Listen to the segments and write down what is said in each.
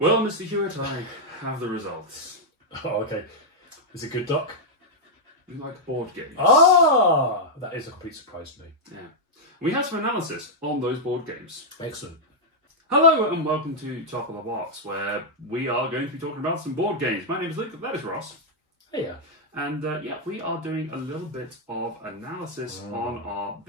Well, Mr. Hewitt, I have the results. Oh, okay. Is it good, Doc? You like board games? Ah! That is a complete surprise to me. Yeah. We have some analysis on those board games. Excellent. Hello and welcome to Top of the Box, where we are going to be talking about some board games. My name is Luke, that is Ross. Hey, yeah. And yeah, we are doing a little bit of analysis on our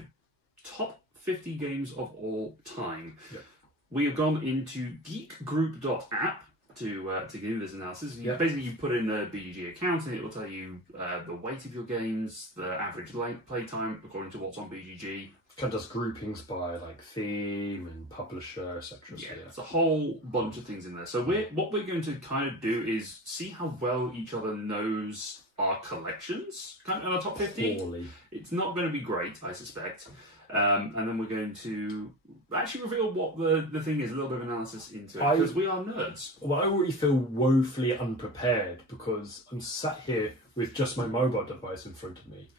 top 50 games of all time. Yep. We have gone into GeekGroup.app to get into this analysis. Yep. Basically, you put in a BGG account and it will tell you the weight of your games, the average play time according to what's on BGG. Kind of does groupings by like theme and publisher, etc. Yeah, so, yeah, it's a whole bunch of things in there. So what we're going to kind of do is see how well each other knows our collections, kind of in our top 50. Poorly. It's not going to be great, I suspect. And then we're going to actually reveal what the thing is, a little bit of analysis into it, because we are nerds. Well, I already feel woefully unprepared because I'm sat here with just my mobile device in front of me.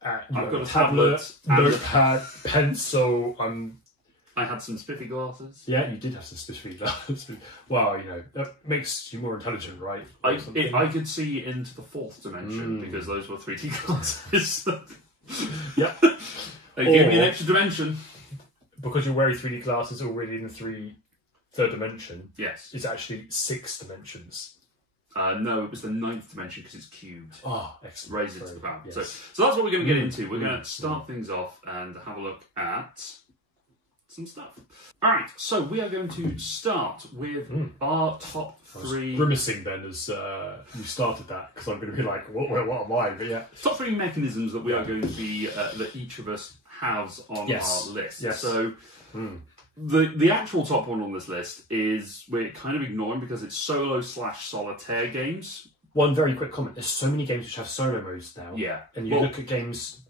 I've got a tablet, notepad, pencil. I had some spiffy glasses. Yeah, you did have some spiffy glasses. Wow, you know, that makes you more intelligent, right? I could see into the fourth dimension because those were 3D glasses. Yeah. They gave me an extra dimension. Because you're wearing 3D glasses already in the third dimension. Yes. It's actually 6 dimensions. No, it was the 9th dimension because it's cubed. Oh, excellent. Raise it to the power. Yes. So that's what we're going to get into. We're going to start things off and have a look at some stuff. All right, so we are going to start with our top 3. Grimacing then as you started that because I'm going to be like, what am I? But yeah, top 3 mechanisms that we are going to be that each of us has on our list. Yes. So the actual top one on this list is we're kind of ignoring because it's solo/solitaire games. One very quick comment: there's so many games which have solo modes now. Yeah, and you look at games.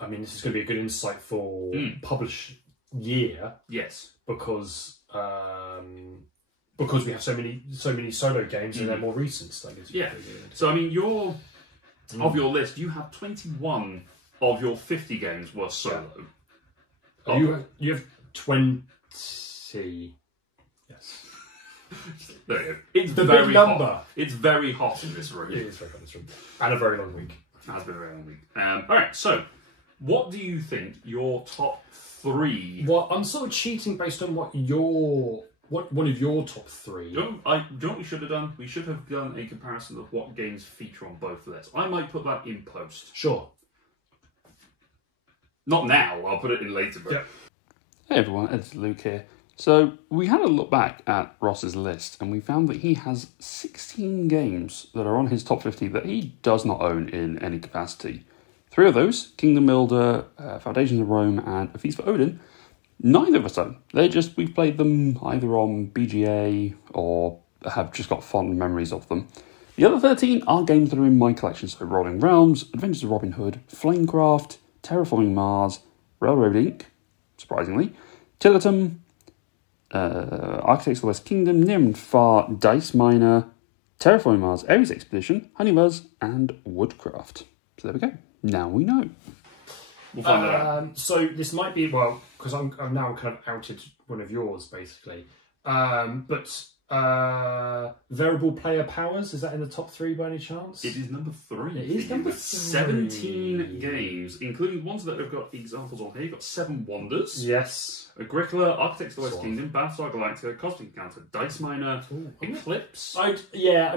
I mean, this is going to be a good insight for publish year. Yes, because we have so many solo games and they're more recent. So yeah. So I mean, of your list, you have 21 of your 50 games were solo. Yeah. You have 20. Yes. There you go. It's the very big number. Hot. It's very hot in this room. It is very hot in this room. And a very long week. It has been a very long week. All right, so what do you think your top 3? Well, I'm sort of cheating based on what one of your top 3. Do you know what we should have done? We should have done a comparison of what games feature on both lists. I might put that in post. Sure. Not now, I'll put it in later. But... Yep. Hey everyone, it's Luke here. So we had a look back at Ross's list and we found that he has 16 games that are on his top 50 that he does not own in any capacity. 3 of those, Kingdom Builder, Foundations of Rome and A Feast for Odin, neither of us own. We've played them either on BGA or have just got fond memories of them. The other 13 are games that are in my collection, so Rolling Realms, Adventures of Robin Hood, Flamecraft, Terraforming Mars, Railroad Inc., surprisingly, Tillatum, Architects of the West Kingdom, Near and Far, Dice Miner, Terraforming Mars, Ares Expedition, Honeybuzz, and Woodcraft. So there we go. Now we know. We'll find that out. So this might be, well, because I'm now kind of outed one of yours, basically. But variable player powers, is that in the top 3 by any chance? It is number 3. It is number 3. 17 games, including ones that have got examples on here. You've got 7 Wonders. Yes. Agricola, Architects of the West Kingdom, Battlestar Galactica, Cosmic Encounter, Dice Miner, Eclipse. I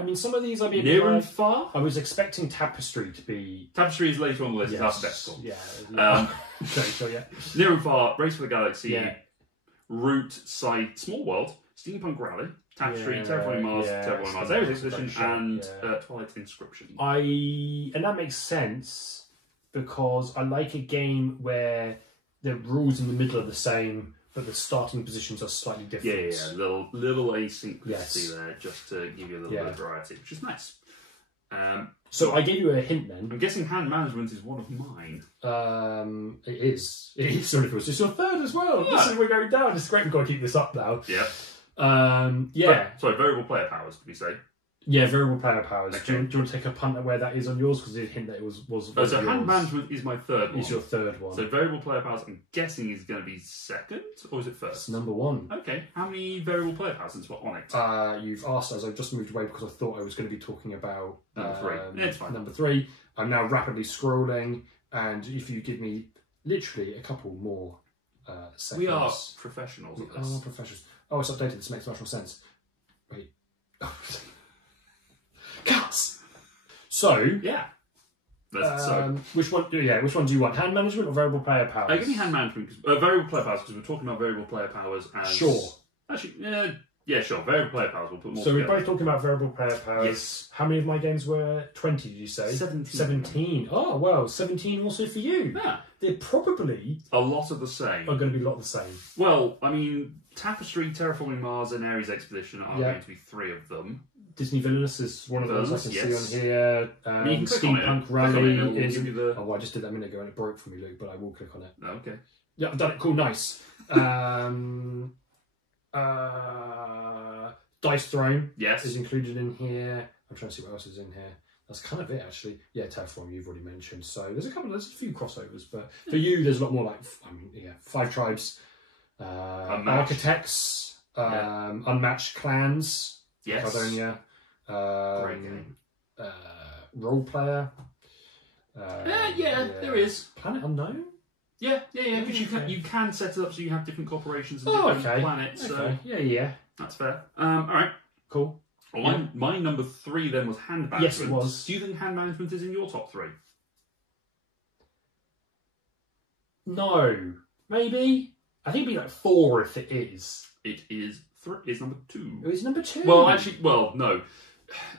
mean, some of these I'd be Near and Far. I was expecting Tapestry to be... Tapestry is later on the list, yes. it's alphabetical. Yeah. Okay, so yeah. Near and Far, Race for the Galaxy, Yeah. Root, Side, Small World, Steampunk Rally, Tapestry, Terraforming Mars, Ares Expedition, and Twilight Inscription. And that makes sense because I like a game where the rules in the middle are the same, but the starting positions are slightly different. Yeah, little asynchronicity there, just to give you a little bit of variety, which is nice. So I gave you a hint then. I'm guessing hand management is one of mine. It is. Sorry, it's your 3rd as well. Yeah. Listen, we're going down. It's great. We've got to keep this up now. Yeah. Yeah. Sorry, variable player powers, did we say? Yeah, variable player powers. Okay. Do you want to take a punt at where that is on yours? Because you hint that it was So hand management is my third one. Is your third one. So variable player powers, I'm guessing, is going to be second, or is it first? It's number one. Okay. How many variable player powers is on it? You've asked as I've just moved away because I thought I was going to be talking about Number 3. Yeah, it's fine. Number 3. I'm now rapidly scrolling, and if you give me literally a couple more seconds. We are professionals at this. We are professionals. Oh, it's updated. This makes much more sense. Wait. Cuts! So... Yeah. Which one? Yeah, which one do you want? Hand management or variable player powers? Give me hand management, variable player powers, because we're talking about variable player powers as... Sure. Actually, yeah, sure. Variable player powers, we'll put more So together. we're both talking about variable player powers. Yes. How many of my games were 20, did you say? 17. 17. Oh, well, 17 also for you. Yeah. They're probably A lot of the same. are going to be a lot the same. Well, I mean, Tapestry, Terraforming Mars, and Ares Expedition are Yeah. going to be 3 of them. Disney Villainous is one of those I can Villainous, see on here. I mean, you can click on it. Steampunk Click on it Rally and it'll is... give you the... Oh, well, I just did that a minute ago and it broke for me, Luke, but I will click on it. Okay. Yeah, I've done it. Cool, nice. Dice Throne Yes. is included in here. I'm trying to see what else is in here. That's kind of it, actually. Yeah, Terraform you've already mentioned. So there's a few crossovers, but for you, there's a lot more like 5 tribes, architects, unmatched clans, Yes. Cardonia, Great game. role player. There is. Planet Unknown. Yeah, because Okay. you can set it up so you have different corporations and Oh, different okay. planets. So Okay. Yeah. that's fair. All right. Cool. Well, my number 3 then was hand management. Yes, it was. Do you think hand management is in your top 3? No, maybe. I think it'd be like 4 if it is. It is it's number 2. It was number 2. Well, actually, no.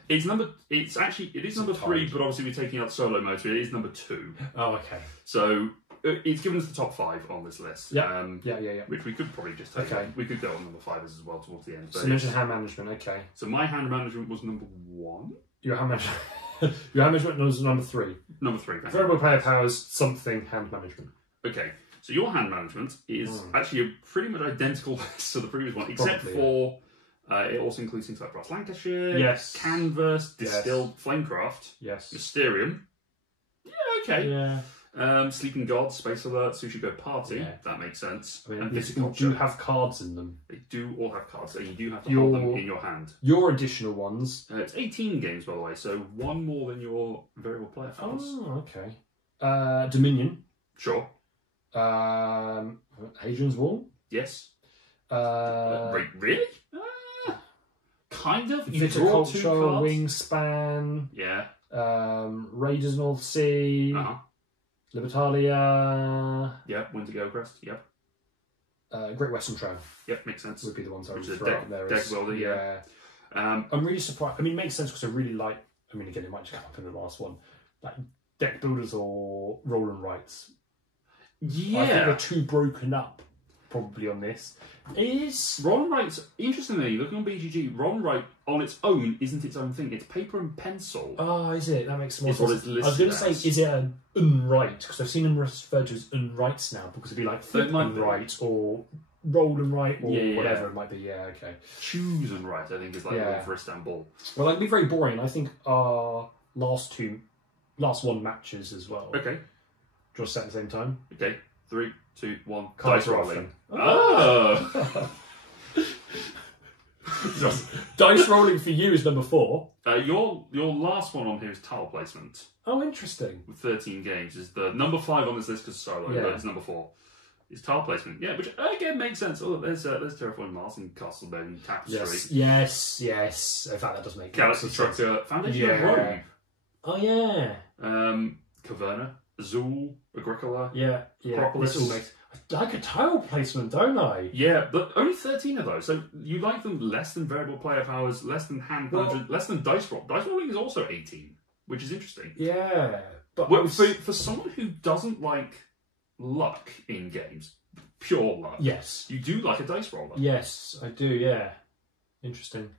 It is number 3, tied. but obviously we're taking out solo mode, so it is number 2. Oh, okay. So it's given us the top 5 on this list. Yeah. Yeah. Which we could probably just take. Okay. We could go on number 5 as well towards the end. So you mentioned hand management. Okay. So my hand management was number 1. Your hand management. Your hand management was number 3. Number 3. Variable player powers something hand management. Okay. So your hand management is actually a pretty much identical list to the previous one, except Probably, for it also includes things like Brass Lancashire, Yes. Canvas, Distilled, Flamecraft, Yes. Mysterium. Yeah, okay. Yeah. Sleeping Gods, Space Alert, Sushi Go Party. Yeah. That makes sense. I mean, and they Viticulture. do have cards in them. They do all have cards, and you do have to hold them in your hand. Your additional ones. It's 18 games, by the way, so 1 more than your variable player powers. Oh, okay. Dominion. Sure. Hadrian's Wall. Yes. Viticulture, Really? Kind of. You draw 2 cards. Wingspan. Yeah. Raiders North Sea. Uh-huh. Libertalia. Yep. Wintergale Crest. Yep. Great Western Trail Yep. Makes sense. would be the ones I would Which is throw deck- up there. deck builder, yeah. I'm really surprised. I mean, it makes sense because I really like. I mean, again, it might just come up in the last one. Like deck builders or roll and writes. Yeah. I think they're too broken up. Probably on this is Ron Wright's, interestingly, looking on BGG, Ron Wright on its own isn't its own thing. It's paper and pencil. Oh, is it? That makes more It's what sense. it's I was listed going to say, as. is it an unwrite? Because I've seen them referred to as unwrites now, because it'd be like flip It might and be. write or roll and write or Yeah. whatever it might be. Yeah, okay. Choose and write, I think, is like Yeah. one for Istanbul. Well, that'd be very boring. I think our last one matches as well. Okay. Do you want to set at the same time? Okay. 3, 2, 1. Cards Dice are rolling. often. Oh! Dice rolling for you is number 4. Your last one on here is tile placement Oh, interesting. with 13 games. Is the number 5 on this list because solo, Yeah. but it's number 4. Is tile placement. Yeah, which again makes sense. Oh, there's Terraforming Mars and Castlebone Tapestry. Yes. In fact, that does make Galaxy sense. Structure, Foundation of Yeah. Rome, Oh, yeah. Caverna, Azul, Agricola. Yeah. Propolis. This all makes... I like a tile placement, don't I? Yeah, but only 13 of those. So you like them less than variable player powers, less than hand management, less than dice roll. Dice rolling is also 18, which is interesting. Yeah. But Well, for someone who doesn't like luck in games, pure luck, yes. you do like a dice roller. Yes, I do, yeah. Interesting.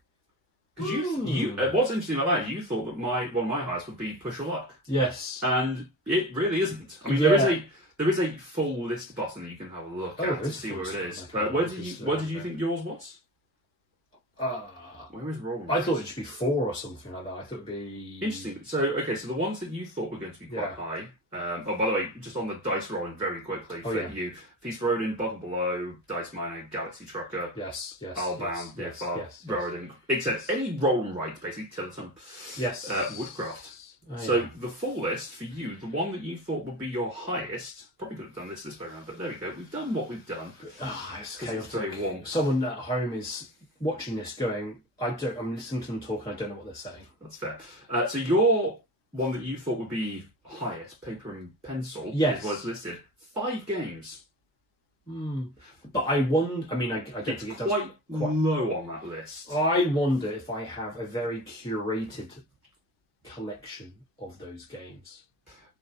Because you what's interesting about that, you thought that one of my highest would be push your luck, Yes. and it really isn't. I mean, Yeah. there is a full list button that you can have a look Oh, at there to is see full where it list is. button. Where did you think yours was? Where is rolling? I thought it should be 4 or something like that. I thought it'd be interesting. So so the ones that you thought were going to be quite high. Oh, by the way, just on the dice rolling very quickly for you: Feast Rodin, Buckle Below, Dice Miner, Galaxy Trucker, Albound, Rodin, except any rolling right, basically Tiltum, Woodcraft. So the full list for you, the one that you thought would be your highest, probably could have done this way around, but there we go. We've done what we've done. It's very warm. Someone at home is watching this going, I'm listening to them talk and I don't know what they're saying. That's fair. So your one that you thought would be highest, paper and pencil, is what's listed. 5 games. But I wonder, I don't think it does quite low on that list. I wonder if I have a very curated collection of those games.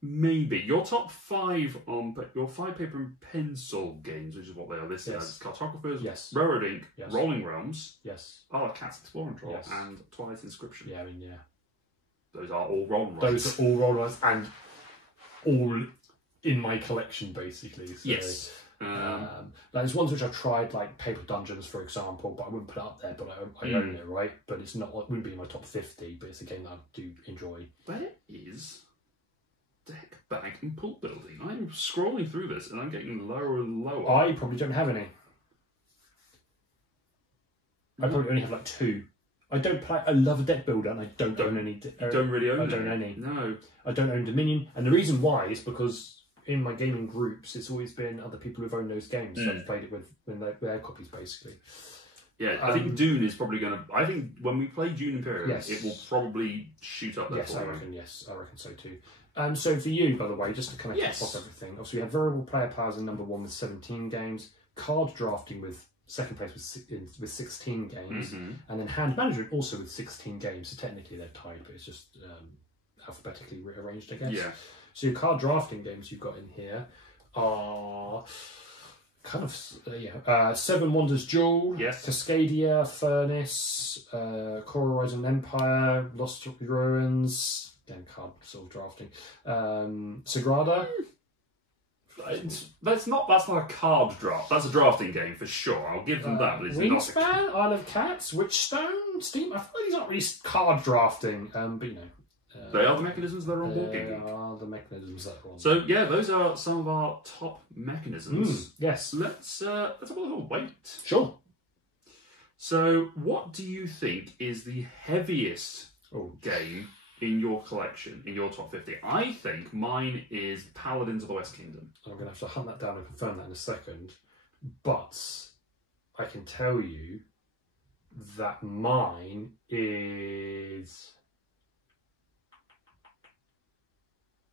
Maybe your top 5 on your 5 paper and pencil games, which is what they are listed as: Cartographers, Railroad Ink, Rolling Realms, Cat's Exploring Tour, and Twilight's Inscription. Those are all rolling rights. Those are all rolling rights and all in my collection, basically. So, there's ones which I've tried, like Paper Dungeons, for example, but I wouldn't put it up there, but I own it, right? But it wouldn't be in my top 50, but it's a game that I do enjoy. There is Deck, Bag and Pool Building. I'm scrolling through this and I'm getting lower and lower. I probably don't have any. I probably only have like 2. I don't play. I love a deck builder, and I don't own any. You don't really own. I don't own any. No, I don't own Dominion, and the reason why is because in my gaming groups, it's always been other people who've owned those games. So I've played it with their copies, basically. Yeah, I think Dune is probably going to. I think when we play Dune Imperium, it will probably shoot up there. Yes, I reckon so too. So for you, by the way, just to kind of cap off everything, obviously we have variable player powers in number 1 with 17 games, card drafting with second place with 16 games, and then hand management also with 16 games. So technically they're tied, but it's just alphabetically rearranged, I guess. Yeah. So your card drafting games you've got in here are kind of Seven Wonders Duel, Cascadia, Furnace, Core Horizon Empire, Lost Ruins. Again, card sort of drafting. Sagrada. That's not a card draft. That's a drafting game for sure. I'll give them that. But it's Wingspan, not Isle of Cats, Witchstone, Steam. I feel like these aren't really card drafting, but you know. They are the mechanisms that are on Board Game Geek. They are the mechanisms that are on. So yeah, those are some of our top mechanisms. Yes. Let's have a little wait. Sure. So, what do you think is the heaviest game in your collection, in your top 50? I think mine is Paladins of the West Kingdom. I'm going to have to hunt that down and confirm that in a second. But I can tell you that mine is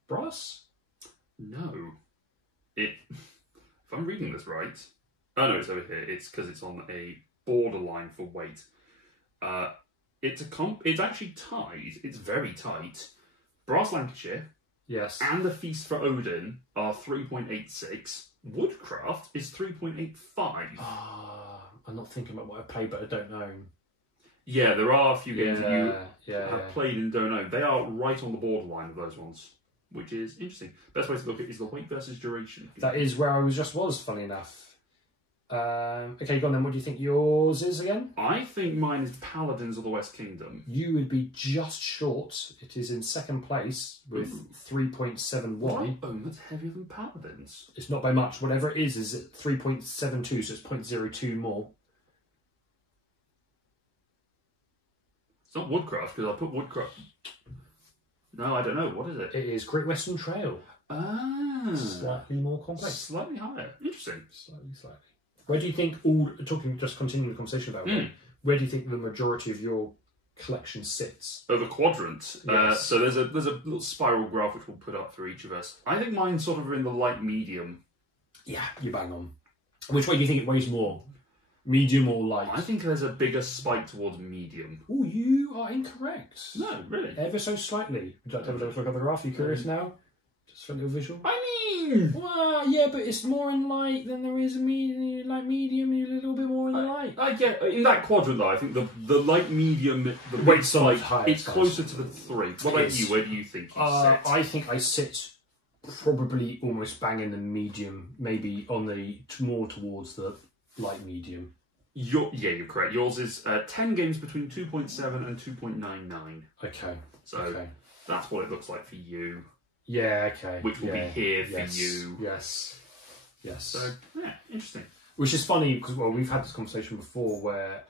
Brass? No. If I'm reading this right... Oh no, it's over here. It's because it's on a borderline for weight. It's actually tied. It's very tight. Brass Lancashire, and the Feast for Odin are 3.86. Woodcraft is 3.85. I'm not thinking about what I played, but I don't know. Yeah, there are a few games that you have played and don't know. They are right on the borderline of those ones, which is interesting. Best way to look at it is the weight versus duration. That is where I was, funny enough. Okay, go on then. What do you think yours is again? I think mine is Paladins of the West Kingdom. You would be just short. It is in second place with 3.71. Oh, that's heavier than Paladins. It's not by much. Whatever it is at 3.72, so it's 0.02 more. It's not Woodcraft, because I put Woodcraft... No, I don't know. What is it? It is Great Western Trail. Slightly more complex. Slightly higher. Interesting. Slightly. Where do you think, just continuing the conversation about it, where do you think the majority of your collection sits? Oh, the quadrant. Yes. So there's a little spiral graph which we'll put up for each of us. I think mine's sort of in the light medium. Yeah, you're bang on. Which way do you think it weighs more? Medium or light? I think there's a bigger spike towards medium. Oh, you are incorrect. No, really? Ever so slightly. Would you like to have a look at the graph? Are you curious now? Just for a little visual. Well, yeah, but it's more in light than there is a medium. Like medium, you're a little bit more in the light. I get in that quadrant though. I think the light medium, the weight spike, it's closer to the 3. What about you? Where do you think you sit? I think I sit probably almost bang in the medium, maybe on the more towards the light medium. You're correct. Yours is 10 games between 2.7 and 2.99. Okay. So that's what it looks like for you. Yeah, okay. Which will be here for you. Yes. Yes. So, yeah, interesting. Which is funny because, well, we've had this conversation before where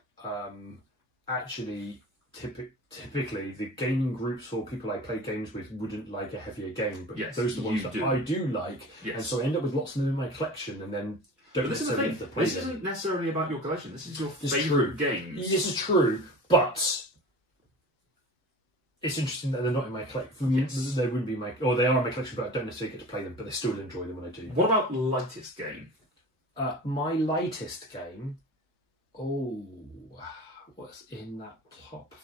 actually typically the gaming groups or people I play games with wouldn't like a heavier game, but those are the ones that I do like. Yes. And so I end up with lots of them in my collection and then don't necessarily have to play them. This isn't necessarily about your collection. This is your favourite games. This is true, but it's interesting that they're not in my collection. Yes. They wouldn't be they are in my collection, but I don't necessarily get to play them, but I still enjoy them when I do. What about lightest game? My lightest game. Oh, what's in that top?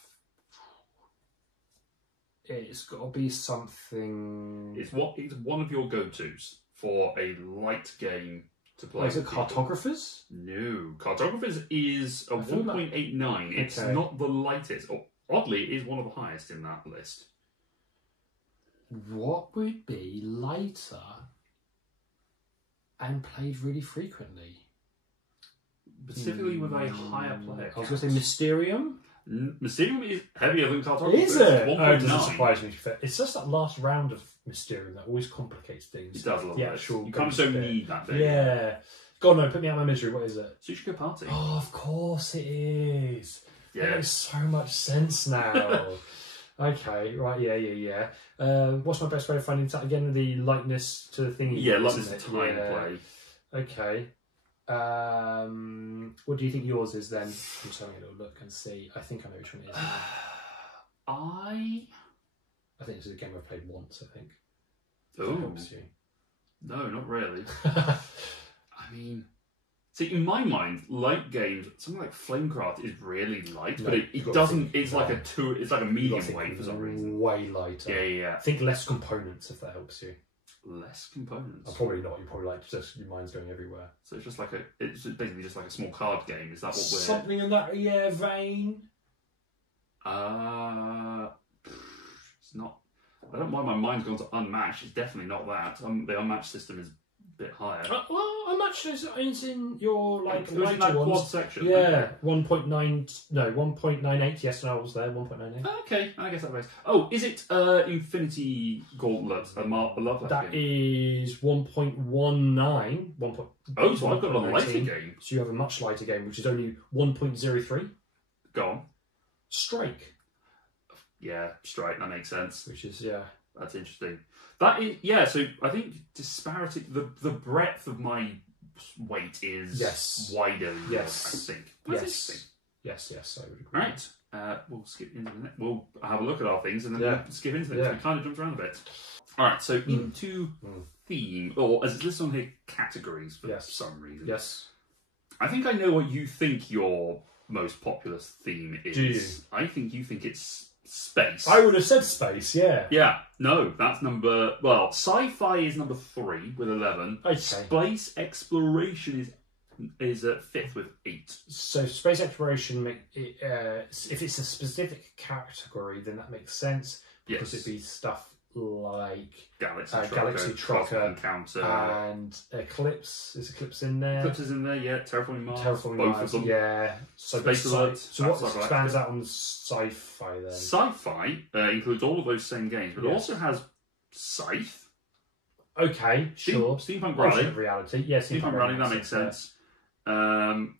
It's got to be something. It's one of your go-tos for a light game to play. Is it Cartographers? No, Cartographers is a 1.89. It's not the lightest. Oddly, it is one of the highest in that list. What would be lighter and played really frequently? Specifically with a higher player count. I was going to say Mysterium. Mysterium is heavier than Cartographers. Is it? 1.9. It doesn't surprise me. It's just that last round of Mysterium that always complicates things. It does a little bit. Actual you kind of don't need that bit. Yeah. God, no, put me out of my misery. What is it? Sushiko Party. Oh, of course it is. Yeah. That makes so much sense now. Okay, right, yeah. What's my best way of finding that? Again, the lightness to the thing. Yeah, lightness to time play. Okay. What do you think yours is then? I'm just having a little look and see. I think I know which one it is. I think this is a game I've played once, I think. Oh. No, not really. I mean, see, in my mind, light games, something like Flamecraft is really light, but it doesn't. It's like it's like a medium weight for some reason. Way lighter. Yeah. Think less components if that helps you. Less components. Probably not. You probably like just your mind's going everywhere. So it's just like it's basically just like a small card game. Is that what we're something in that vein? It's not. I don't know why my mind's gone to unmatched. It's definitely not that. The unmatched system is a bit higher. Well, unmatched is in your it was in that quad section. Yeah, 1.9. No, 1.98. Yes, no, I was there. 1.98. Okay, I guess that makes. Oh, is it Infinity Gauntlet? I love that. That is 1.19. Oh, so I've got a lighter game. So you have a much lighter game, which is only 1.03. Go on. Strike. Yeah, Strike. That makes sense. Which is that's interesting. That is So I think disparity. The breadth of my weight is wider. Yes, I think. That's Yes. I would agree. Right. We'll skip into the next. We'll have a look at our things and then we'll skip into them. Yeah. We kind of jumped around a bit. All right. So into theme, or as it's listed on here, categories for some reason. Yes. I think I know what you think your most popular theme is. Do you? I think you think it's space. I would have said space, yeah. Yeah, no, that's number... Well, sci-fi is number 3 with 11. Okay. Space exploration is at 5th with 8. So space exploration, if it's a specific category, then that makes sense. Because it'd be stuff like Galaxy Trucker Encounter and Eclipse. Is Eclipse in there? Eclipse is in there, yeah. Terraforming Mars. Both of them. Yeah. So Space Alert. So what stands out on sci-fi then? Sci-fi includes all of those same games, but it also has Scythe. Okay, sure. Steampunk Rally. Reality. Yeah, Steampunk Rally, that makes sense. And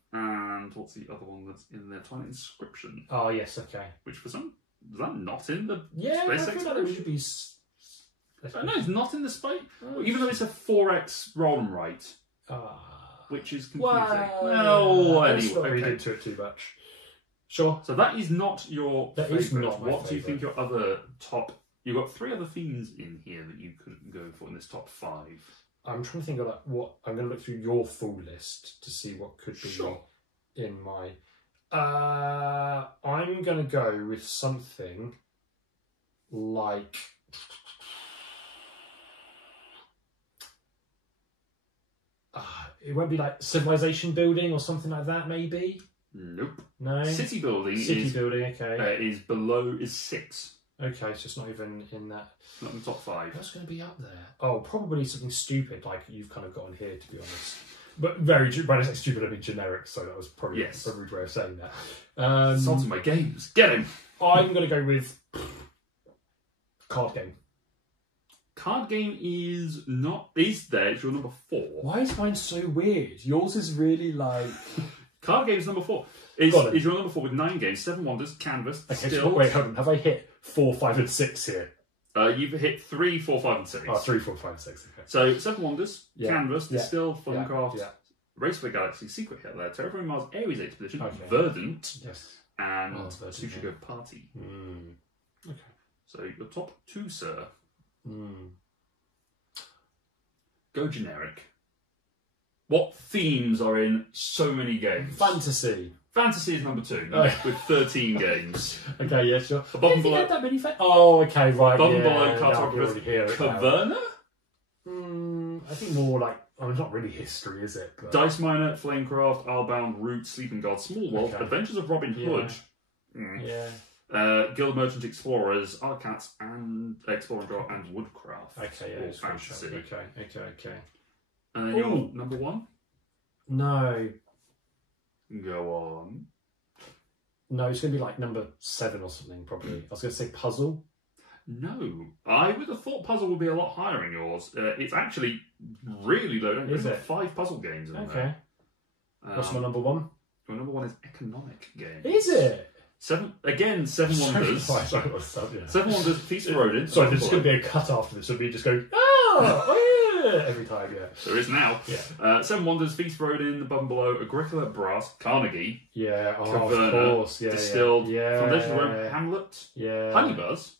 what's the other one that's in there? Twilight Inscription. Oh, yes, okay. Which for some... Is that not in the space exploration? Like it should be... No, it's not in the space. Even though it's a 4x roll and write. Which is confusing. Let's not read into it too much. Sure. So that is not your favourite. Is not my What do you think your other top... You've got 3 other themes in here that you could go for in this top 5. I'm trying to think of what... I'm going to look through your full list to see what could be in my... I'm going to go with something like... it won't be like civilization building or something like that, maybe? Nope. No? City building, okay. Is 6. Okay, so it's not even in that... Not in the top 5. What's going to be up there? Oh, probably something stupid like you've kind of got on here, to be honest. But very, when I say stupid, I mean generic, so that was probably a rude way of saying that. Songs of my games. Get him! I'm going to go with card game. Card game is not... Is there? It's your number 4. Why is mine so weird? Yours is really like... Card game is number 4. Is your number 4 with 9 games, 7 Wonders, Canvas, okay, Still... Wait, hold on. Have I hit 4, 5 and 6 here? You've hit 3, 4, 5 and 6. Oh, 3, 4, 5 and 6, okay. So, 7 Wonders, Canvas, Distill, Funcraft, yeah. Race for the Galaxy, Secret Hitler, Terraforming Mars, Ares Expedition, Verdant, and Sushi Go Party. Okay. So, your top 2, sir. Go generic. What themes are in so many games? Fantasy. Fantasy is number 2, with 13 games. Okay, yeah, sure. Above and below. That many oh, okay, right. Above and below cartographers. Caverna? I think more like, it's not really history, is it? But... Dice Miner, Flamecraft, Albound, Root, Sleeping God, Small World, Adventures of Robin Hood. Guild Merchant Explorers, Arcats, and Explorer and Draw, and Woodcraft. Okay, yeah, it's fantasy. Okay. And then your number 1? No. Go on. No, it's going to be like number 7 or something, probably. I was going to say puzzle. No. I would have thought puzzle would be a lot higher in yours. It's actually really low. Is it? 5 puzzle games in there. Okay. What's my number 1? My number 1 is economic games. Is it? 7 Wonders. 7 Wonders, Feast of Rodin. Sorry, there's going to be a cut after this. So we just go, every time, There is now. 7 Wonders, Feast of Rodin, The Bungalow, Agricola, Brass, Carnegie. Caverna, of course. Distilled. Foundation of Rome, Hamlet. Honeybuzz.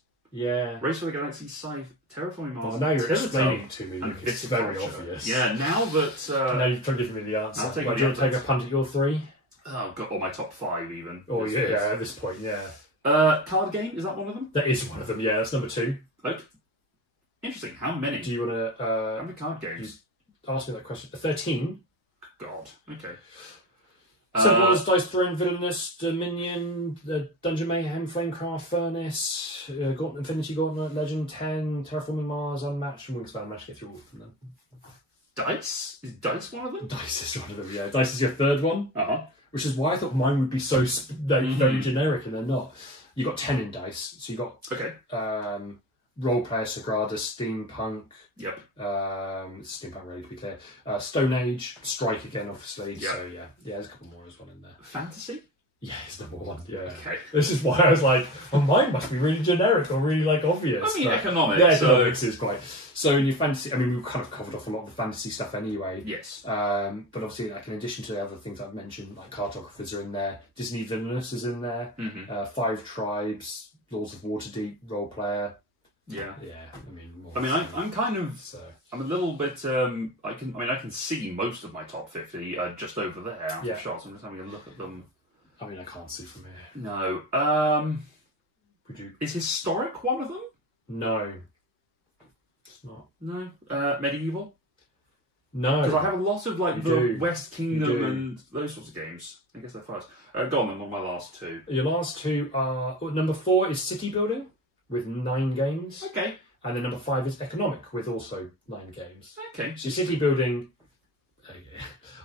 Race for the Galaxy, Scythe, Terraforming Mars. Now you're explaining to me. It's very obvious. Yeah, now that... now you've given me the answer. Do you want to take a punt at your 3? Oh, God, or my top 5 even. Oh, at this point, Card game, is that one of them? That is one of them, that's number 2. Okay. Interesting. How many? Do you want to... how many card games? Ask me that question. 13? God, okay. So what was Dice Throne, Villainous, Dominion, Dungeon Mayhem, Flamecraft, Furnace, Infinity Gauntlet, Legend 10, Terraforming Mars, Unmatched, and Wingspan. Managed to get through all of them. Dice? Is Dice one of them? Dice is one of them, yeah. Dice is your 3rd one. Which is why I thought mine would be so very generic, and they're not. You got 10 in Dice, so you got Role Player, Sagrada, Steampunk. Steampunk, really, to be clear. Stone Age, Strike again, obviously. So there's a couple more as well in there. Fantasy? Yeah, it's number 1. Yeah. Okay. This is why I was like, mine must be really generic or really obvious. I mean, economics. Yeah, economics is quite. So in your fantasy, I mean, we've kind of covered off a lot of the fantasy stuff anyway. Yes. But obviously, like in addition to the other things I've mentioned, like cartographers are in there, Disney Villainous is in there, 5 Tribes, Laws of Waterdeep, Role Player. Yeah. I mean, I'm kind of. I'm a little bit. I can see most of my top 50 just over there. Shots. I'm just having a look at them. I mean, I can't see from here. No. Would you? Is historic one of them? No. It's not. No. Medieval? No. Because I have a lot of like the West Kingdom and those sorts of games. I guess they're first. Go on then, on my last 2. Your last 2 are... number 4 is City Building with 9 games. Okay. And then number 5 is Economic with also 9 games. Okay. So City Building...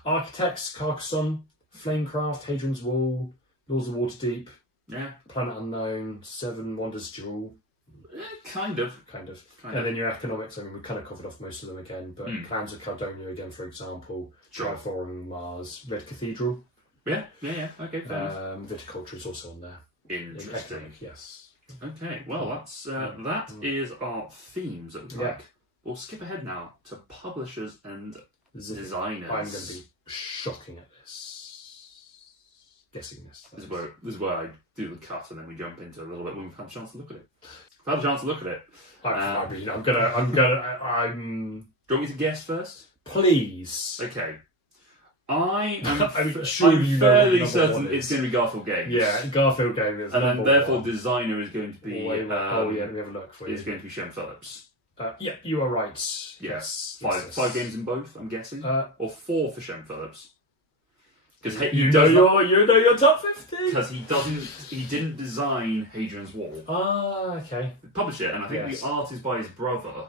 Architects, Carcassonne, Flamecraft, Hadrian's Wall, Laws of Waterdeep, Planet Unknown, 7 Wonders Duel. Kind of. And then your economics, I mean, we kind of covered off most of them again, but Plans of Caldonia again, for example, Terraforming Mars, Red Cathedral. Yeah, okay, fair Viticulture is also on there. Interesting. Yes. Okay, well, that is our themes that we like. We'll skip ahead now to publishers and designers. I'm going to be shocking at this. Guessing this. This is where I do the cut and then we jump into a little bit when we've had a chance to look at it. I've had a chance to look at it. I'm Do you want me to guess first? Please. Okay. I'm surely fairly certain it's going to be Garfield Games. Yeah, Garfield Games. And then therefore designer is going to be... let me have a look for you. Is going to be Shem Phillips. Yeah, you are right. Yes. 5 games in both, I'm guessing. Or 4 for Shem Phillips. Because you know your top 50. Because he didn't design Hadrian's Wall. Okay. He published it, and I think the art is by his brother.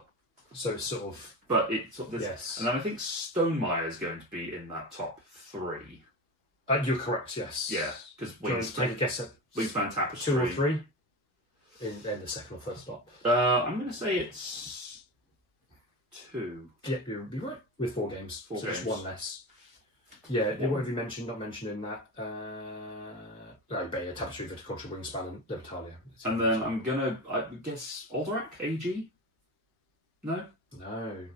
So it's sort of... But it's sort of this... Yes. And then I think Stonemaier is going to be in that top 3. You're correct, yes. Yeah, because take a guess at Wingspan Tapestry. 2 or 3 in the second or first spot. I'm going to say it's 2. Yep, you'll be right. With 4 games. 4 so games. just 1 less. Yeah, what have you mentioned? Not mentioned in that. Tapestry, Viticulture, Wingspan, and Libertalia. And then I'm going to, I guess, Alderac, AG? No? No.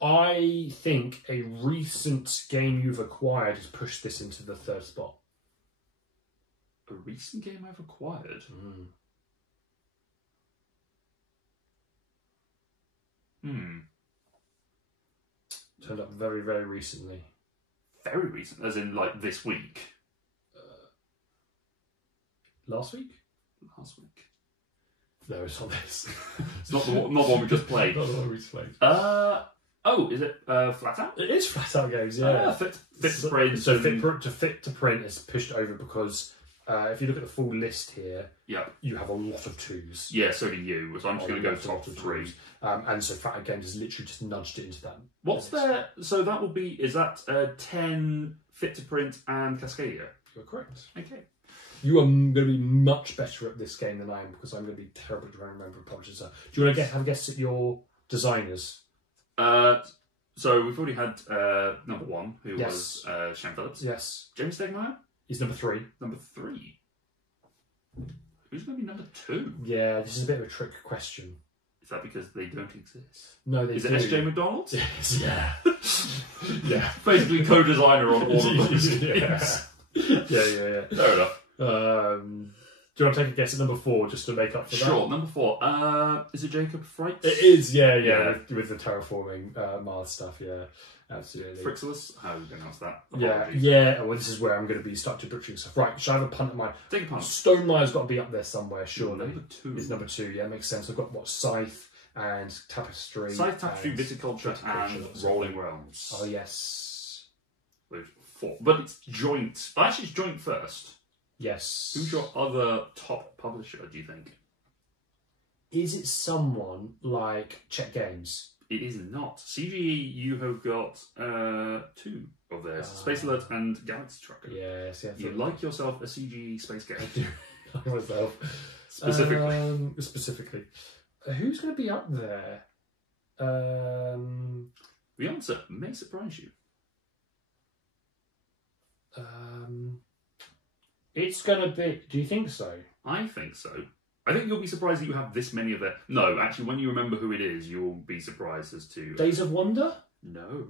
I think a recent game you've acquired has pushed this into the 3rd spot. A recent game I've acquired? Turned up very, very recently. Very recent, as in like this week? Last week? Last week. No, it's not this. It's not the one we just played. Not the one we just played. Oh, is it Flat Out? It is Flat Out Games, yeah. Fit to print. So fit to print is pushed over because if you look at the full list here, you have a lot of 2s. Yeah, so do you. So I'm just going to go top 3. And so Flat Out Games has literally just nudged it into that. What's there? So that will be, is that 10 Fit to Print and Cascadia? You're correct. Okay. You are going to be much better at this game than I am because I'm going to be terrible to remember apologies. Do you want to have a guess at your designers? So we've already had number 1, who was Shane Phillips. Yes. James Stegmaier? He's number 3. Number 3. Who's going to be number 2? Yeah, this is a bit of a trick question. Is that because they don't exist? No, they do. Is it SJ McDonald? Yes. Yeah. Yeah. Basically co-designer on all of those games. Yeah. Fair enough. Do you want to take a guess at number 4 just to make up for that? Sure, number 4. Is it Jacob Freitz? It is, yeah. With the terraforming Mars stuff, yeah. Absolutely. Frixilus? How do you pronounce that? Yeah. Well, this is where I'm going to be stuck to butchering stuff. Right, should I have a punt at mine? Take a punt. Stonemaier's got to be up there somewhere, surely. Number 2. It's number 2, yeah, makes sense. I've got, Scythe and Tapestry. Scythe, Tapestry, Viticulture, and Rolling Realms. Oh, yes. With 4. But it's joint. Actually, it's joint first. Yes. Who's your other top publisher, do you think? Is it someone like Czech Games? It is not. CGE, you have got 2 of theirs. Space Alert and Galaxy Trucker. Yes. You like yourself a CGE space game. I do like myself. Specifically. Who's going to be up there? The answer may surprise you. It's going to be... Do you think so? I think so. I think you'll be surprised that you have this many of their... No, actually, when you remember who it is, you'll be surprised as to... Days of Wonder? No.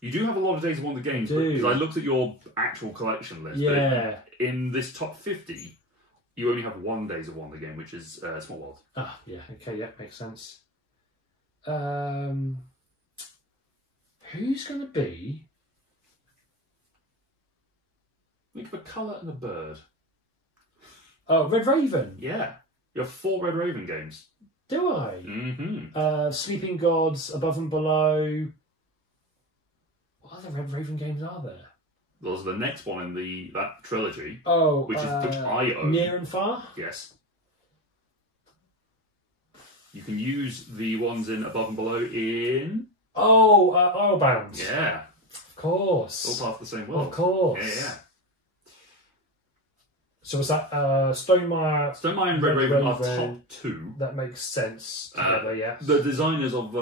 You do have a lot of Days of Wonder games, because I looked at your actual collection list. Yeah. In this top 50, you only have 1 Days of Wonder game, which is Small World. Ah, yeah. Okay, yeah, makes sense. Who's going to be... Think of a colour and a bird. Oh, Red Raven. Yeah. You have 4 Red Raven games. Do I? Mm-hmm. Sleeping Gods, Above and Below. What other Red Raven games are there? There's the next one in that trilogy. Oh, which I own. Near and Far? Yes. You can use the ones in Above and Below in... Oh, Islebound. Yeah. Of course. All part of the same world. Of course. Yeah. So was that Stonemaier and Red Raven are top 2. That makes sense together, yes. The designers of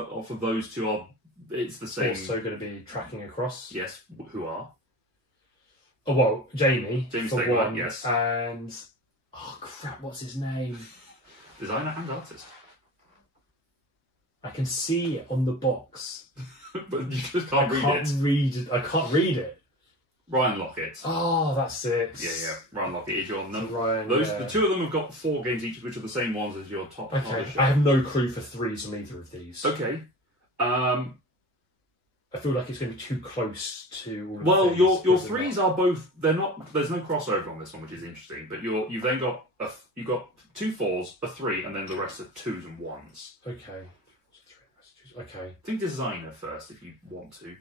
those 2 are... It's the same... Also going to be tracking across. Yes, who are? Oh, well, Jamie for Stegmaier, one. yes. And... Oh, crap, what's his name? Designer and artist. I can see it on the box. But you just can't read it. I can't read it. Ryan Lockett. Oh, that's it. Yeah. Ryan Lockett is your number. Ryan, The 2 of them have got 4 games each, which are the same ones as your top publisher. I have no clue for 3s on either of these. Okay. I feel like it's going to be too close to. Well, your 3s are both. They're not. There's no crossover on this one, which is interesting. But you've then got you've got 2 4s, a 3, and then the rest are 2s and 1s. Okay. Okay. Think designer first, if you want to.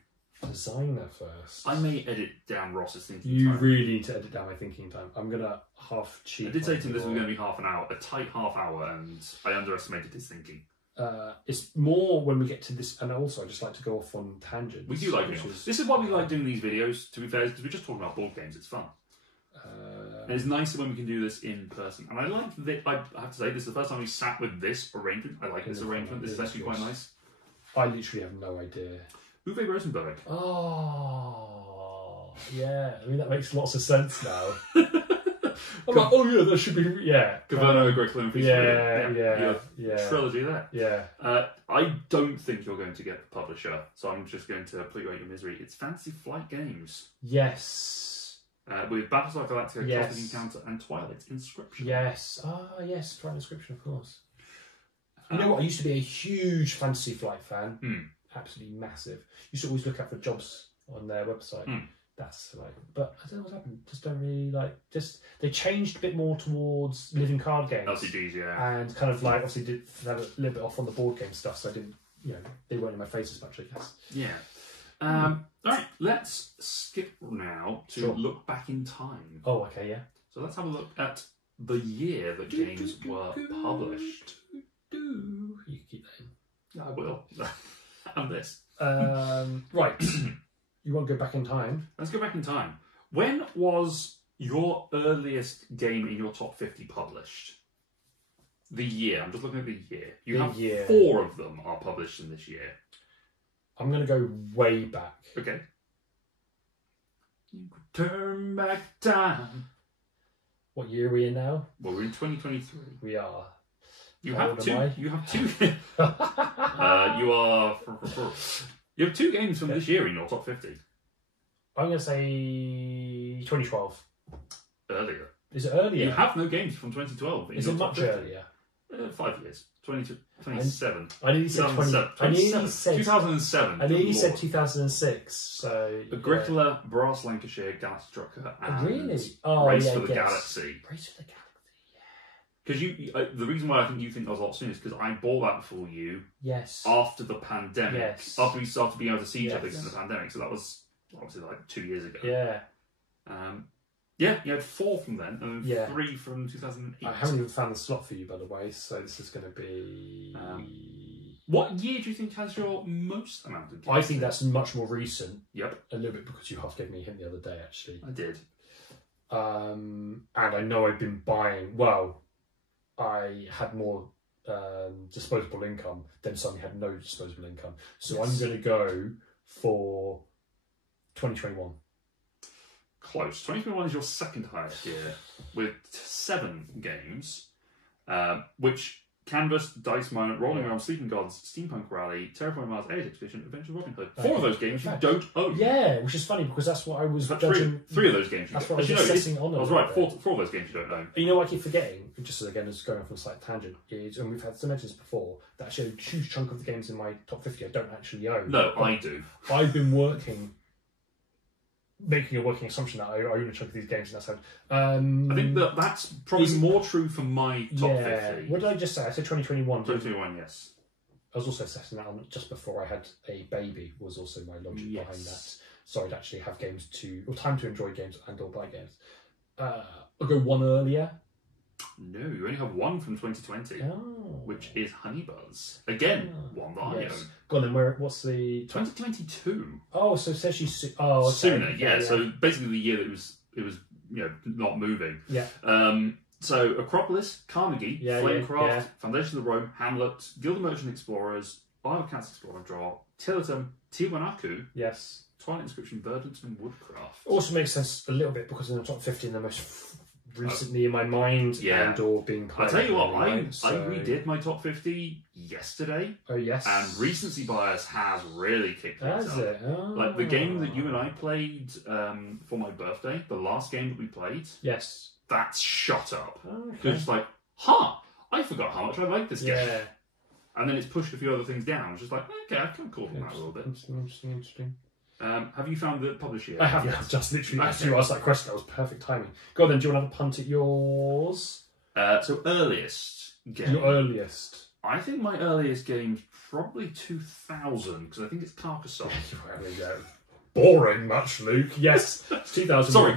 designer first. I may edit down Ross's thinking You time. really need to edit down my thinking time. I'm going to half cheat. I did say to him this was going to be half an hour, a tight half hour, and I underestimated his thinking. It's more when we get to this, and also I just like to go off on tangents. We do like doing this. This is why we like doing these videos, to be fair, because we're just talking about board games. It's fun. And it's nicer when we can do this in person. And I like that. I have to say, this is the first time we sat with this arrangement. I like this arrangement. This is actually quite nice. I literally have no idea. Uwe Rosenberg. Oh, yeah. I mean, that makes lots of sense now. I'm like, oh yeah, that should be, yeah. Caverno, Agricola, and Feast. Yeah. Trilogy there. Yeah. I don't think you're going to get the publisher, so I'm just going to put you out your misery. It's Fantasy Flight Games. Yes. With Battlestar Galactica, Yes. Cosmic Encounter, and Twilight's Inscription. Yes. Yes, Twilight Inscription, of course. You know what? I used to be a huge Fantasy Flight fan. Absolutely massive. Used to always look out for jobs on their website. That's like, but I don't know what's happened. Just don't really like. Just they changed a bit more towards living card games, LCGs, yeah, and kind of like obviously did have a little bit off on the board game stuff. So I didn't, they weren't in my face as much, I guess. Yeah. All right, let's skip now to look back in time. Oh, okay, yeah. So let's have a look at the year that games were published. You can keep that in. Yeah, I will. And this. Right. You want to go back in time? Let's go back in time. When was your earliest game in your top 50 published? The year. I'm just looking at the year. You have 4 of them are published in this year. I'm going to go way back. Okay. You could turn back time. What year are we in now? Well, we're in 2023. We are. You have two. You have 2. You have 2 games from this year in your top 50. I'm going to say 2012. Earlier. Is it earlier? You have no games from 2012. Is it much earlier? 5 years. 27. I nearly said 2007. I nearly said 2006. So Agricola, Brass Lancashire, Galaxy Trucker, and Race for the Galaxy. Race for the Galaxy. Because the reason why I think you think that was a lot sooner is because I bought that for you. Yes. After the pandemic. Yes. After we started being able to see each other in the pandemic. So that was obviously like 2 years ago. Yeah. Yeah, you had 4 from then, and 3 from 2008. I haven't even found the slot for you, by the way. So this is going to be. What year do you think has your most amount of games? I think that's much more recent. Yep. A little bit because you half gave me a hint the other day, actually. I did. And I know I've been buying. Well, I had more disposable income, then suddenly had no disposable income. So I'm going to go for 2021. Close. 2021 is your second highest year with 7 games, which Canvas, Dice Mine, Rolling Realms, Sleeping Gods, Steampunk Rally, Terraforming Mars, Age Expedition, Adventure Robin Hood. 4 of those games you don't own. Yeah, which is funny because that's what I was judging. 3 of those games you That's don't what I was assessing on. I was right, 4 of those games you don't own. You know what I keep forgetting, just again, as going off on a slight tangent, is, and we've had some mentions before, that actually a huge chunk of the games in my top 50 I don't actually own. No, I do. I've been making a working assumption that I own a chunk of these games, and that's how. I think that's probably more true for my top 50. What did I just say? I said 2021. 2021, yes. I was also setting that on just before I had a baby, was also my logic behind that. So I'd actually have games time to enjoy games and or buy games. I'll go one earlier. No, you only have 1 from 2020, which is Honeybuzz. Again, one that I own. Go on then, what's the... 2022. Oh, so it says you... Sooner, yeah. So basically the year that it was not moving. Yeah. So Acropolis, Carnegie, Flamecraft, Foundation of the Rome, Hamlet, Guild of Merchant Explorers, Isle of Cats Explorer Draw, Tillatum, Tiwanaku, yes, Twilight Inscription, Verdant and Woodcraft. Also makes sense a little bit because in the top 50 in the most recently in my mind and or being played. I'll tell you what, I redid my top 50 yesterday. Oh yes. And recency bias has really kicked things up. It? Oh. Like the game that you and I played for my birthday, the last game that we played. Yes. That's shot up. Okay. It's like, I forgot how much I like this game. Yeah. And then it's pushed a few other things down. It's just like, okay, I can call them that a little bit. Interesting. Have you found the publisher yet? I have. I've just literally asked you. I was like, question. That was perfect timing. Go on then. Do you want to have a punt at yours? So earliest game. Your earliest. I think my earliest game's probably 2000 because I think it's Carcassonne. There we go. boring much, Luke. Yes, it's 2000. Sorry,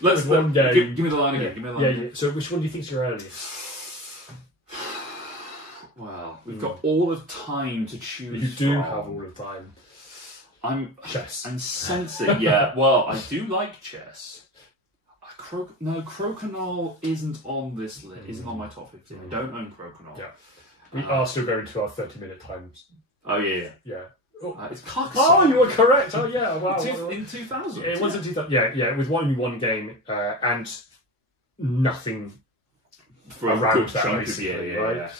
let's one game. Give me the line again. Give me the line again. Yeah. So which one do you think's your earliest? Well, we've got all of time to choose. You do from. have all of time. Chess. I'm sensing. Yeah. Well, I do like chess. Crokinole isn't on this list. Isn't on my top 50. I don't own Crokinole. Yeah. We are still going to our 30-minute times. Oh yeah. It's Carcassonne. Oh, you were correct. Oh yeah. Wow. In 2000. It was in 2000. Yeah. With only one game and nothing for a around good that, chunk of basically, year. right?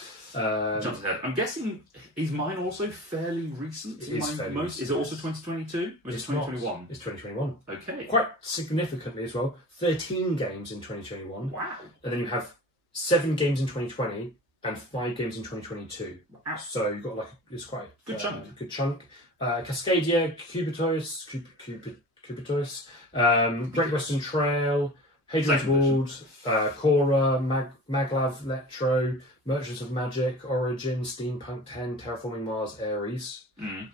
Jumps ahead. I'm guessing, is mine also fairly recent? Is it also 2022? Or is it 2021? It's 2021. Okay. Quite significantly as well. 13 games in 2021. Wow. And then you have 7 games in 2020 and 5 games in 2022. Wow. So you've got it's quite good chunk. Good chunk. Cascadia, Cubitus, Great Western Trail, Hadrian's Ward, Cora, Maglav, Letro, Merchants of Magic, Origin, Steampunk 10, Terraforming Mars, Ares,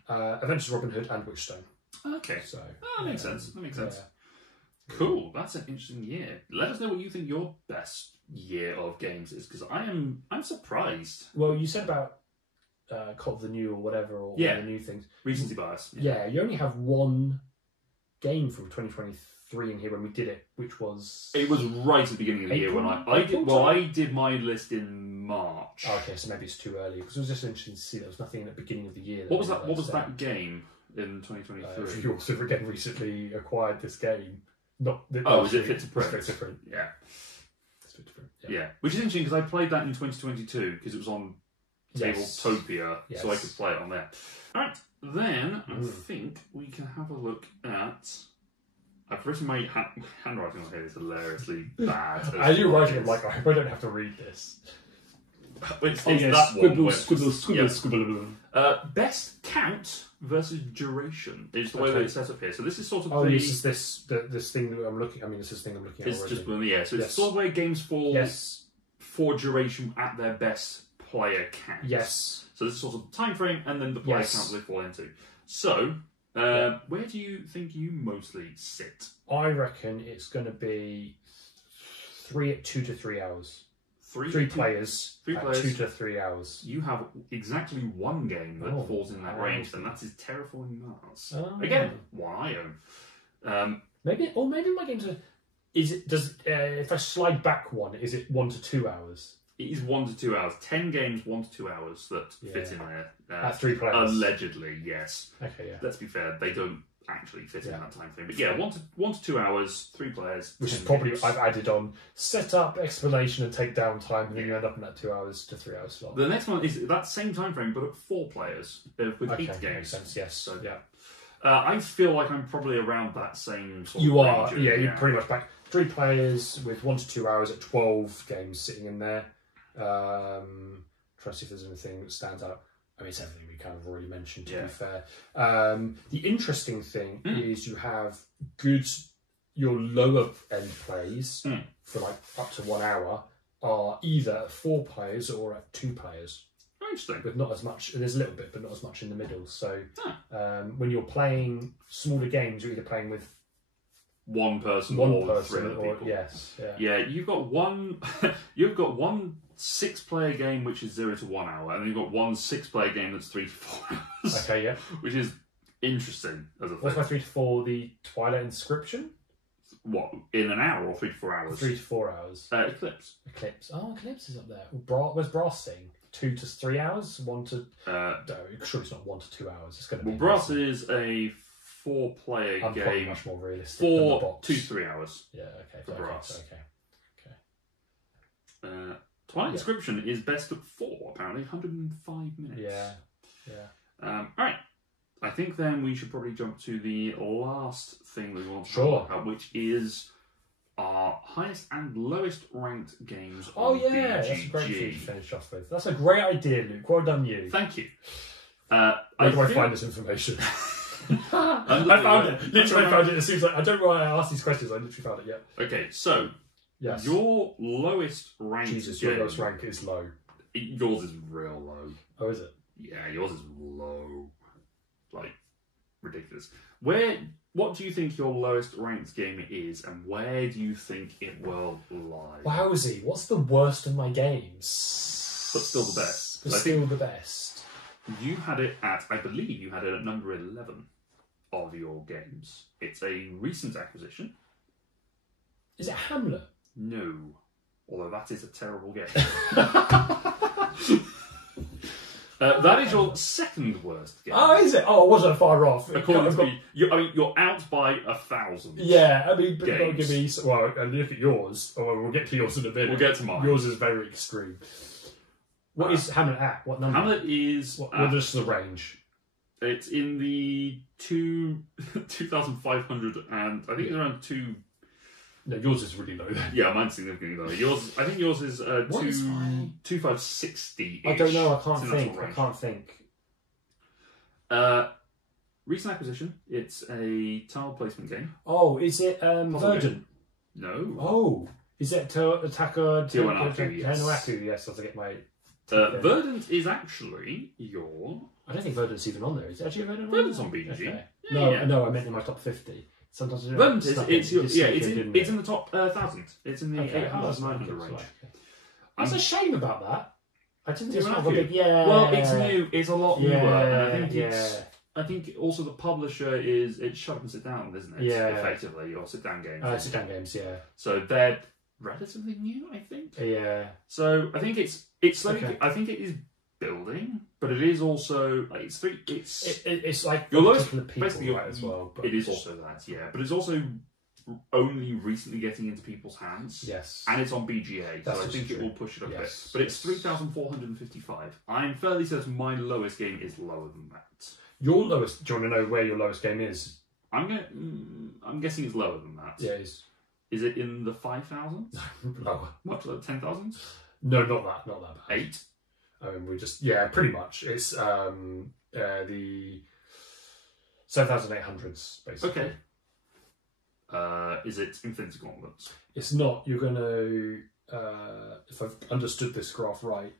Adventures of Robin Hood, and Witchstone. Okay. So that makes sense. That makes sense. Yeah. Cool. That's an interesting year. Let us know what you think your best year of games is, because I'm surprised. Well, you said about Cult of the New or whatever, or one of the new things. Recency bias. Yeah, you only have one game from 2023 in here when we did it, which was... It was right at the beginning of the year when I did my list in March. Oh, okay, so maybe it's too early, because it was just interesting to see there was nothing at the beginning of the year. What was that game in 2023? You also again recently acquired this game. Is it Fit to Print? Fit to Print. Yeah. It's Fit to Print. Yeah, which is interesting because I played that in 2022 because it was on Tabletopia, so I could play it on there. All right, then I think we can have a look at. I've written my handwriting on here is hilariously bad. As you're writing, I'm like, I hope I don't have to read this. It's that Scribble. Best count versus duration is the way that it's set up here. So this is sort of this thing that I'm looking. I mean, this is the thing I'm looking at. It's just So it's sort of where games fall for duration at their best player count. Yes. So this is sort of the time frame and then the player count they fall into. So where do you think you mostly sit? I reckon it's going to be 2 to 3 hours. Three players. 2 to 3 hours. You have exactly one game that falls in that range, and that is Terraforming Mars. Oh. Again, one I own. Maybe my games are. If I slide back one, is it 1 to 2 hours? It is 1 to 2 hours. 10 games, 1 to 2 hours that fit in there. At 3 players. Allegedly, yes. Okay, yeah. Let's be fair, they don't actually fit in that time frame. But yeah, 1 to 2 hours, 3 players. Which is probably I've added on setup, explanation, and take down time, and then you end up in that 2 hours to 3 hours slot. The next one is that same time frame, but at 4 players with 8 games. Makes sense. Yes. So yeah, I feel like I'm probably around that same sort you of are. range. You're pretty much back. 3 players with 1 to 2 hours at 12 games sitting in there. Trying to see if there's anything that stands out. I mean, it's everything we kind of already mentioned, to be fair. The interesting thing is you have your lower end plays for like up to 1 hour are either at 4 players or at 2 players. Interesting. With not as much, there's a little bit, but not as much in the middle. So when you're playing smaller games, you're either playing with one person or 3 other people. Yes. Yeah, you've got one 6-player game which is 0 to 1 hour, and then you've got one 6-player game that's 3 to 4 hours. Okay, yeah. Which is interesting as a thing. What's my 3 to 4? The Twilight Inscription? What, in an hour or 3 to 4 hours? 3 to 4 hours. Eclipse. Oh, Eclipse is up there. Where's Brass Sing? 2 to 3 hours? 1 to... no, sure it's not 1 to 2 hours. It's going to be... Brass is a 4-player game. Probably much more realistic 2 to 3 hours. Yeah, okay. For Brass. Okay. Twilight Inscription is best of 4, apparently. 105 minutes. Yeah. Alright. I think then we should probably jump to the last thing that we want to talk about, which is our highest and lowest ranked games on BGG. That's a great thing to finish off with. That's a great idea, Luke. Well done, you. Thank you. Where do I find this information? I found it. Literally, I found it. It seems like I don't know why I asked these questions. I literally found it. Yeah. Okay, so your lowest ranked. Jesus, your lowest rank is low. Yours is real low. Oh, is it? Yeah, yours is low. Like ridiculous. Where what do you think your lowest ranked game is, and where do you think it will lie? Wowsy, what's the worst of my games? But still the best. But still the best. You had it at, I believe you had it at number 11 of your games. It's a recent acquisition. Is it Hamlet? No. Although that is a terrible game. That is your second worst game. Oh, is it? Oh, I wasn't far off. According to me, you're out by 1,000. Yeah, I mean, but games. don't give me... Well, and look at yours. Oh, well, we'll get to yours in a minute. We'll get to mine. Yours is very extreme. What is Hamlet at? What number? Hamlet is... What is the range? It's in the 2,500 and... I think it's around 2... No, yours is really low then. Yeah, mine's significantly lower. I think yours is 2,560. I don't know. I can't think. Recent acquisition. It's a tile placement game. Oh, is it Verdant? No. Oh, is it Attacker Tiwanaku? Yes. Tiwanaku, yes. I have to get my. Verdant is actually your. I don't think Verdant's even on there. Is it actually Verdant? Verdant's on BGG. Okay. Yeah, no, I meant in my top 50. Sometimes Verdant it's in the top 1,000. It's in the 8,900 range. That's a shame about that. I didn't just have a Tiwanaku. big Well, it's new. It's a lot newer. And I I think also the publisher it's shut up and sit down, isn't it? Yeah. Effectively, or sit down games. Sit down games, yeah. So they're relatively new, I think. Yeah. So I think it's slowly. Okay. I think it is building, but it is also like it's like your lowest basically right as well. But it is also that, yeah. But it's also only recently getting into people's hands. Yes. And it's on BGA, so I think it will push it up a bit. But it's 3,455. I'm fairly certain my lowest game is lower than that. Your lowest? Do you want to know where your lowest game is? I'm guessing it's lower than that. Yeah, it is. Is it in the 5,000s? Lower. What, like 10,000s? No, not that bad. 8? We just pretty much. It's the 7,800s basically. Okay. Is it Infinity Gauntlets? It's not. You're gonna. If I've understood this graph right,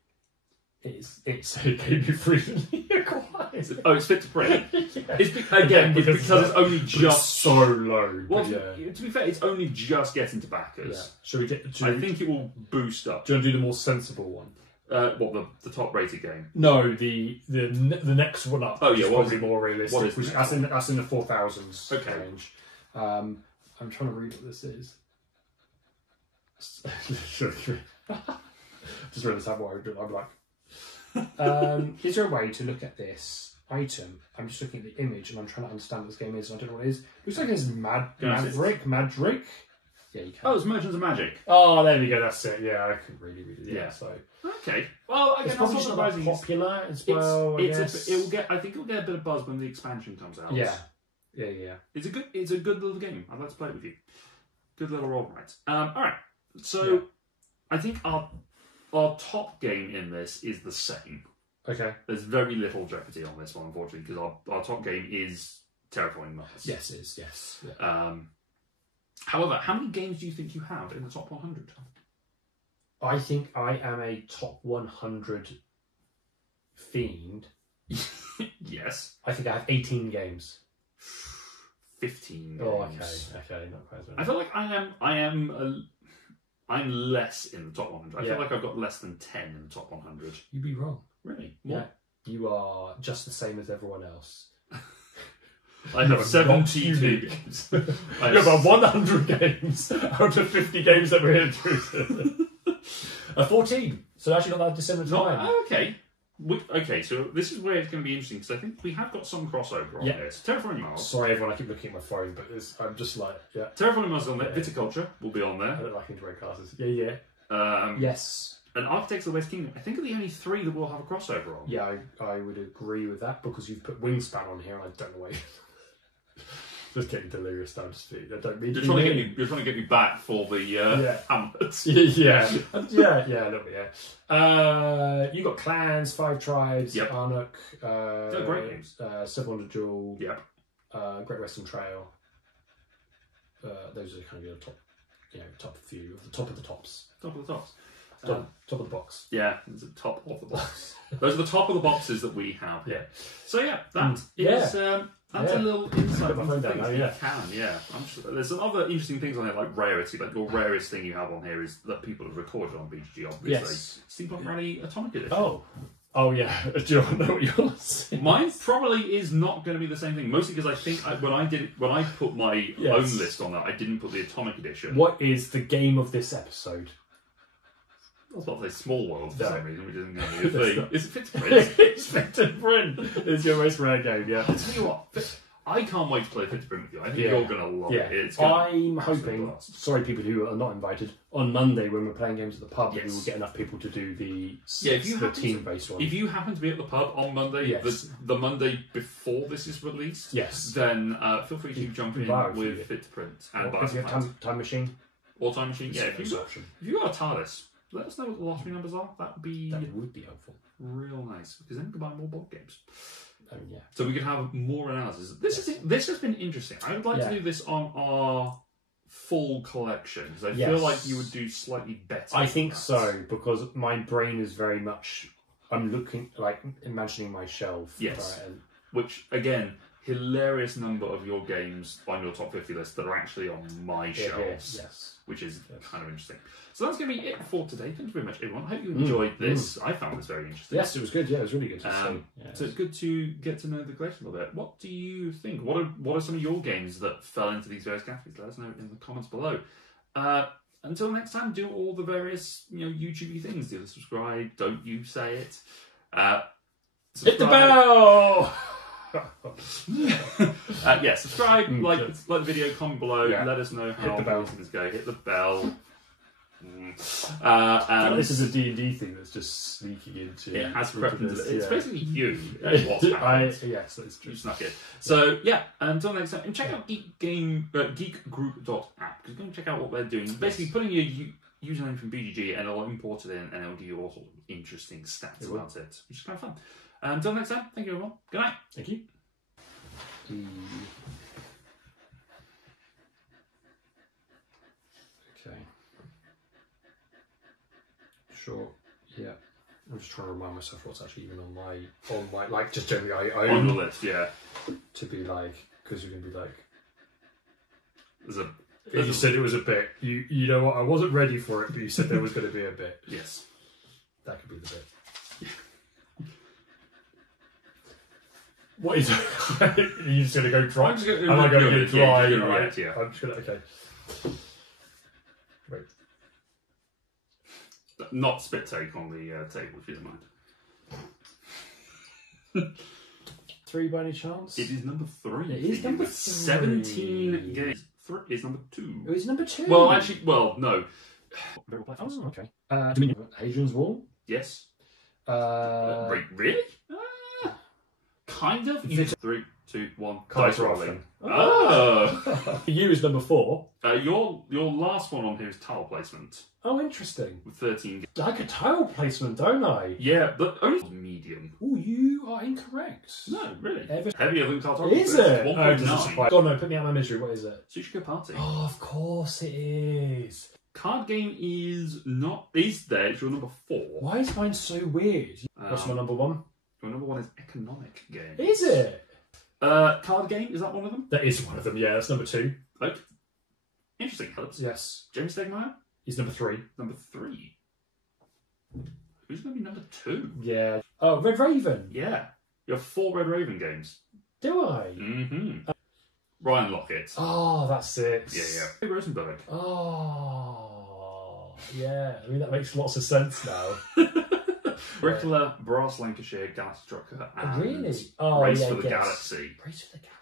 it's a game you frequently acquire. Oh, it's fit to print. Yeah. It's because it's only just so low. Well, to be fair, it's only just getting to backers. Yeah. Shall we get? I think it will boost up. Do you want to do the more sensible one? What the top rated game? No, the next one up. Oh yeah, probably more realistic. What is that's in the 4,000s range. I'm trying to read what this is. Just read this out what I'm like. Is there a way to look at this item? I'm just looking at the image and I'm trying to understand what this game is. And I don't know what it is. Looks like it's Madrick. Yeah, you can. Oh, it's Merchants of Magic. Oh, there we go. That's it. Yeah, I couldn't really read it. Yeah. So okay. Well, again, it's probably not surprising. Popular as well. I think it'll get a bit of buzz when the expansion comes out. Yeah. It's a good little game. I'd like to play it with you. Good little roll, right? All right. So I think our top game in this is the same. Okay. There's very little jeopardy on this one, unfortunately, because our top game is Terraforming Mars. Yes, it is. Yes. Yeah. However, how many games do you think you have in the top 100? I think I am a top 100 fiend. Yes. I think I have 18 games. 15 games. Oh, okay, not quite as well. I feel like I'm less in the top 100. I feel like I've got less than 10 in the top 100. You'd be wrong. Really? More? Yeah. You are just the same as everyone else. I have 72 games. You have 100 games out of 50 games that we're interested 14. So actually not that dissimilar to mine. Okay. Okay, so this is where it's going to be interesting because I think we have got some crossover on this. Terraforming Mars. Sorry, everyone, I keep looking at my phone, but I'm just like, Terraforming Mars is on there. Viticulture will be on there. I don't like into red glasses. Yeah. Yes. And Architects of the West Kingdom, I think are the only 3 that we'll have a crossover on. Yeah, I would agree with that because you've put Wingspan on here and I don't know why. Just getting delirious down to speed. I don't mean you're trying to get me back for the Hamlets. Yeah, a little bit. You got Clans, 5 Tribes, Arnuk. They're great games. 700 Duel. Yep. Great Western Trail. Those are kind of your top, top few, the top of the tops. Top of the tops. Top of the box. Yeah, it's the top of the box. Those are the top of the boxes that we have here. So that is That's a little insight Put my into phone down things now, that yeah. you can, yeah. I'm sure there's some other interesting things on there, like rarity. Like your rarest thing you have on here is that people have recorded on BGG, obviously. Yes. Steampunk Rally Atomic Edition. Oh yeah. Do you know what you're saying? Mine probably is not going to be the same thing, mostly because I think when I put my own list on that, I didn't put the Atomic Edition. What is the game of this episode? I was about to say Small World for some reason, which isn't going to be a thing. Is it Fit to Print? It's Fit to Print. It's your most rare game, yeah. I'll tell you what, I can't wait to play Fit to Print with you. I think you're going to love it. It's I'm hoping, sorry people who are not invited, on Monday when we're playing games at the pub, we will get enough people to do the team-based one. If you happen to be at the pub on Monday, the Monday before this is released, then feel free to jump in with Fit to Print. And if you have time machine? Or Time Machine, yeah. If you've got a TARDIS, let us know what the lottery numbers are. That would be helpful. Real nice, because then we can buy more board games. Oh, yeah. So we could have more analysis. This has been interesting. I would like to do this on our full collection, because I feel like you would do slightly better. I think so, because my brain is very much... I'm looking, like, imagining my shelf. Yes. Which, again, hilarious number of your games on your top 50 list that are actually on my shelves. Yes. Which is kind of interesting. So that's going to be it for today. Thanks very much, everyone. I hope you enjoyed this. I found this very interesting. Yes, it was good. Yeah, it was really good. So it's good to get to know the collection a little bit. What do you think? What are some of your games that fell into these various categories? Let us know in the comments below. Until next time, do all the various YouTube-y things. Do the subscribe. Don't you say it. Hit the bell! Subscribe, like the video, comment below, let us know how things go. Hit the bell. And this is a D&D thing that's just sneaking into... It has crept into it's basically you. What's happened. Yes, that's true. You snuck it. So, until next time, and check out GeekGroup.app, because you can check out what they're doing. Basically, putting your username from BGG, and it'll import it in, and it'll give you all sorts of interesting stats about it, which is kind of fun. Until next time, thank you everyone. Good night. Thank you. Okay. Sure. Yeah. I'm just trying to remind myself what's actually even on my like just generally I on the list, to be like, because you're gonna be like, you said it was a bit. You know what? I wasn't ready for it, but you said there was going to be a bit. Yes. That could be the bit. What is it? You're just going to go dry? Am I going to go dry? Yeah, I'm just going to... Okay. Wait. Not spit take on the table, if you don't mind. 3 by any chance? It is number 3. It is number 3. 17 games. 3 is number 2. Oh, it's number 2? Well, actually, no. Oh, okay. Dominion. Hadrian's Wall? Yes. Really? Kind of. 3, 2, 1. Dice rolling. Oh. You is number 4. Your last one on here is tile placement. Oh, interesting. With 13. I like a tile placement, don't I? Yeah, but only medium. Oh, you are incorrect. No, really. Heavier than tile. Is it? 1.9. Oh no, put me out of my misery. What is it? Sushiko Party. Oh, of course it is. Card game is not. Is there? It's your number 4. Why is mine so weird? What's my number 1? Your number 1 is economic game. Is it? Card game, is that one of them? That is one of them, yeah. That's number 2. Okay. Interesting, Phillips. Yes. James Stegmaier? He's number 3. Number 3. Who's going to be number 2? Yeah. Oh, Red Raven. Yeah. You have 4 Red Raven games. Do I? Mm-hmm. Ryan Lockett. Oh, that's 6. Yeah. Rosenberg. Oh, yeah. I mean, that makes lots of sense now. Brickler, Brass Lancashire, Galaxy Trucker, and really? Race for the Galaxy. Race for the Galaxy.